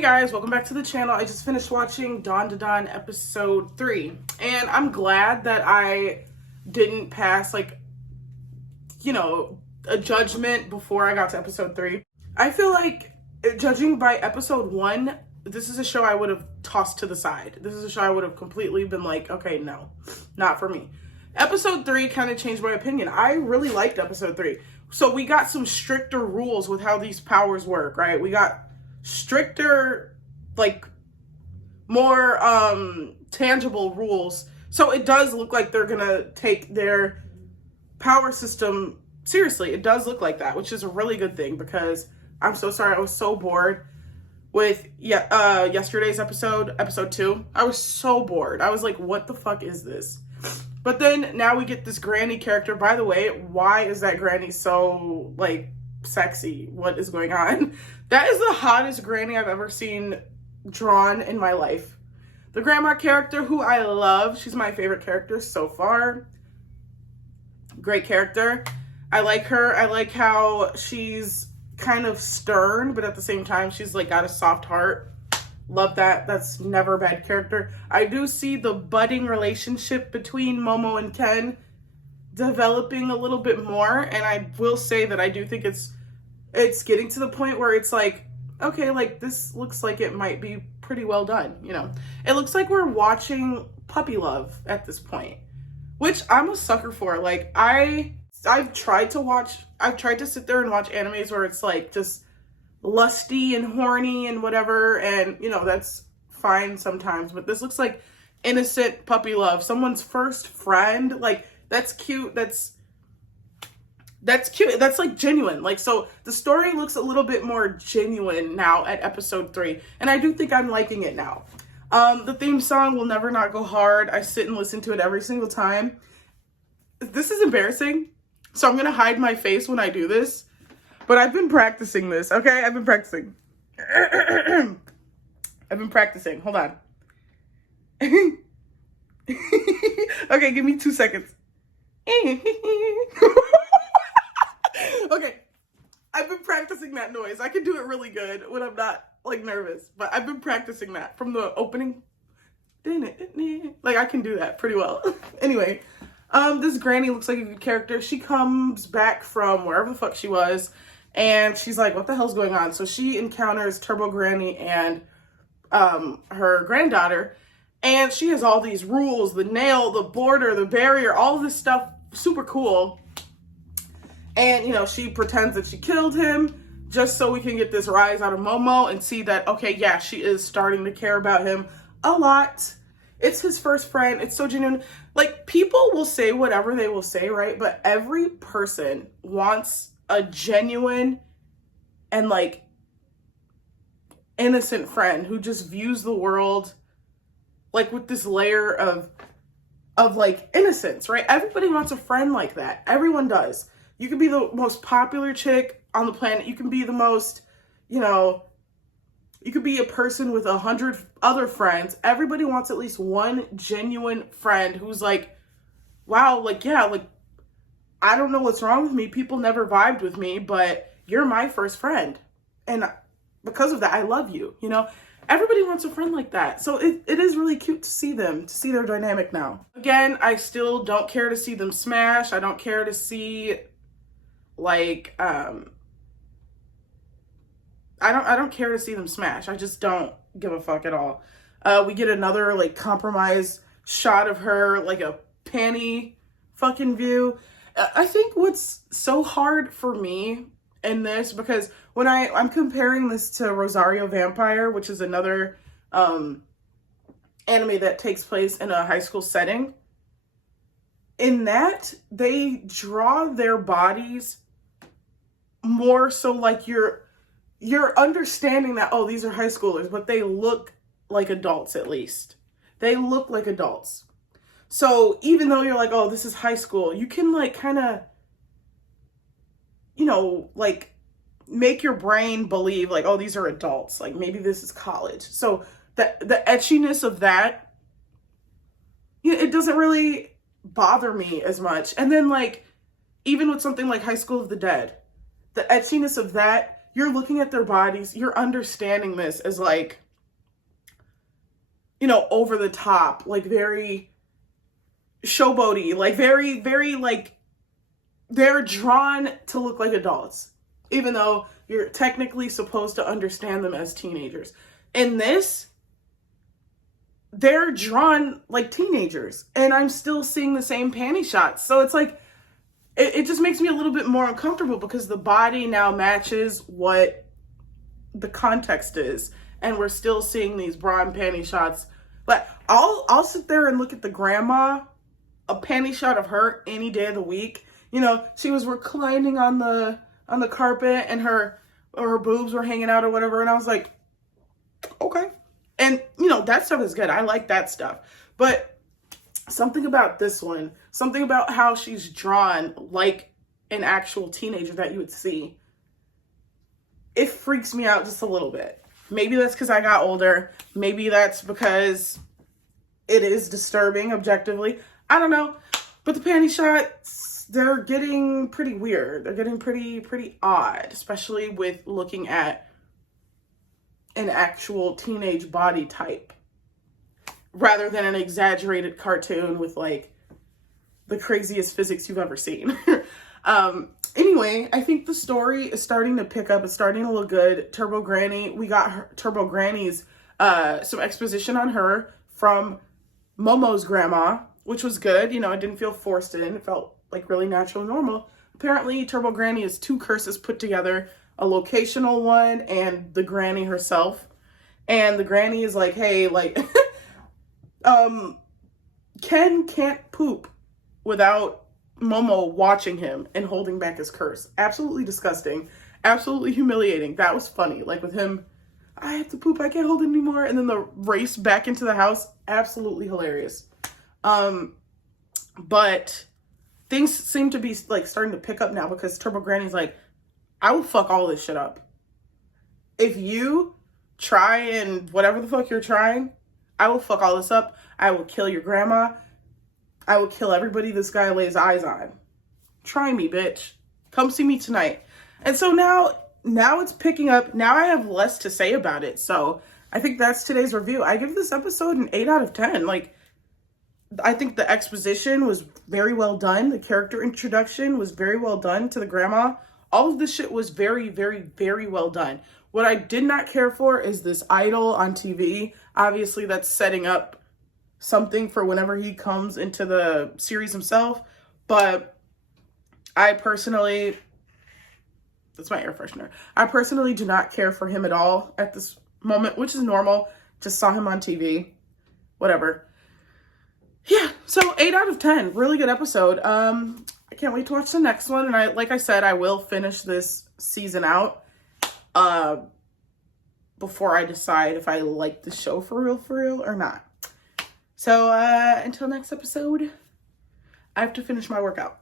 Hey guys, welcome back to the channel. I just finished watching Dandadan episode 3, and I'm glad that I didn't pass a judgment before I got to episode 3. I feel like, judging by episode 1, this is a show I would have tossed to the side. This is a show I would have completely been like, okay, no, not for me. Episode 3 kind of changed my opinion. I really liked episode 3. So we got some stricter rules with how these powers work, right? We got stricter, more tangible rules. So it does look like they're gonna take their power system seriously. It does look like that, which is a really good thing, because I'm so sorry, I was so bored with yesterday's episode 2. I was so bored. I was like, what the fuck is this? But then now we get this granny character. By the way, why is that granny so sexy? What is going on? That is the hottest granny I've ever seen drawn in my life. The grandma character, who I love, she's my favorite character so far. Great character. I like her. I like how she's kind of stern, but at the same time she's got a soft heart. Love that. That's never a bad character. I do see the budding relationship between Momo and Ken developing a little bit more, and I will say that I do think it's getting to the point where it's okay, this looks like it might be pretty well done, It looks like we're watching puppy love at this point, which I'm a sucker for. I've tried to sit there and watch animes where it's just lusty and horny and whatever, and that's fine sometimes, but this looks like innocent puppy love, someone's first friend. That's cute. That's cute. That's genuine. So the story looks a little bit more genuine now at episode 3, and I do think I'm liking it now. The theme song will never not go hard. I sit and listen to it every single time. This is embarrassing, so I'm gonna hide my face when I do this, but I've been practicing this, okay? I've been practicing. Hold on. Okay, give me 2 seconds. Okay, I've been practicing that noise. I can do it really good when I'm not nervous, but I've been practicing that from the opening. I can do that pretty well. Anyway, this granny looks like a good character. She comes back from wherever the fuck she was, and she's like, what the hell's going on? So she encounters Turbo Granny and her granddaughter, and she has all these rules, the nail, the border, the barrier, all of this stuff, super cool. And, she pretends that she killed him just so we can get this rise out of Momo and see that, okay, yeah, she is starting to care about him a lot. It's his first friend. It's so genuine. People will say whatever they will say, right? But every person wants a genuine and, innocent friend who just views the world, with this layer of innocence, right? Everybody wants a friend like that. Everyone does. You can be the most popular chick on the planet. You can be the most, you could be a person with 100 other friends. Everybody wants at least one genuine friend who's wow, yeah, I don't know what's wrong with me. People never vibed with me, but you're my first friend. And because of that, I love you, Everybody wants a friend like that. So it is really cute to see their dynamic now. Again, I still don't care to see them smash. I don't care to see I don't care to see them smash. I just don't give a fuck at all. We get another compromise shot of her, a panty fucking view. I think what's so hard for me in this, because when I'm comparing this to Rosario Vampire, which is another anime that takes place in a high school setting, in that they draw their bodies more so you're understanding that, oh, these are high schoolers, but they look like adults. At least they look like adults. So even though you're oh, this is high school, you can kind of, make your brain believe oh, these are adults. Maybe this is college. So the etchiness of that, it doesn't really bother me as much. And then even with something like High School of the Dead, the etchiness of that you're looking at their bodies, you're understanding this as like, you know, over the top, like very showboaty, like very, very like they're drawn to look like adults, even though you're technically supposed to understand them as teenagers. In this, they're drawn like teenagers, and I'm still seeing the same panty shots. So it's like, it just makes me a little bit more uncomfortable because the body now matches what the context is, and we're still seeing these bra and panty shots. But I'll sit there and look at the grandma, a panty shot of her any day of the week. You know, she was reclining on the carpet and her boobs were hanging out or whatever, and I was like, okay. And you know, that stuff is good. I like that stuff. But something about this one, something about how she's drawn like an actual teenager that you would see, it freaks me out just a little bit. Maybe that's because I got older. Maybe that's because it is disturbing objectively. I don't know. But the panty shots, they're getting pretty weird. They're getting pretty odd, especially with looking at an actual teenage body type rather than an exaggerated cartoon with like the craziest physics you've ever seen. Anyway, I think the story is starting to pick up. It's starting to look good. Turbo Granny, we got Turbo Granny's some exposition on her from Momo's grandma, which was good. You know, it didn't feel forced in. It felt like really natural and normal. Apparently, Turbo Granny is two curses put together, a locational one and the granny herself. And the granny is like, hey, like, Ken can't poop without Momo watching him and holding back his curse. Absolutely disgusting. Absolutely humiliating. That was funny. Like with him, I have to poop, I can't hold it anymore. And then the race back into the house, absolutely hilarious. But things seem to be like starting to pick up now because Turbo Granny's like, I will fuck all this shit up. If you try and whatever the fuck you're trying, I will fuck all this up. I will kill your grandma. I will kill everybody this guy lays eyes on. Try me, bitch. Come see me tonight. And so now it's picking up. Now I have less to say about it. So I think that's today's review. I give this episode an 8 out of 10. Like, I think the exposition was very well done. The character introduction was very well done to the grandma. All of this shit was very, very, very well done. What I did not care for is this idol on TV. Obviously, that's setting up something for whenever he comes into the series himself. But I personally, that's my air freshener. I personally do not care for him at all at this moment, which is normal. Just saw him on TV. Whatever. Yeah, so 8 out of 10. Really good episode. I can't wait to watch the next one. And like I said, I will finish this season out before I decide if I like the show for real or not. So until next episode, I have to finish my workout.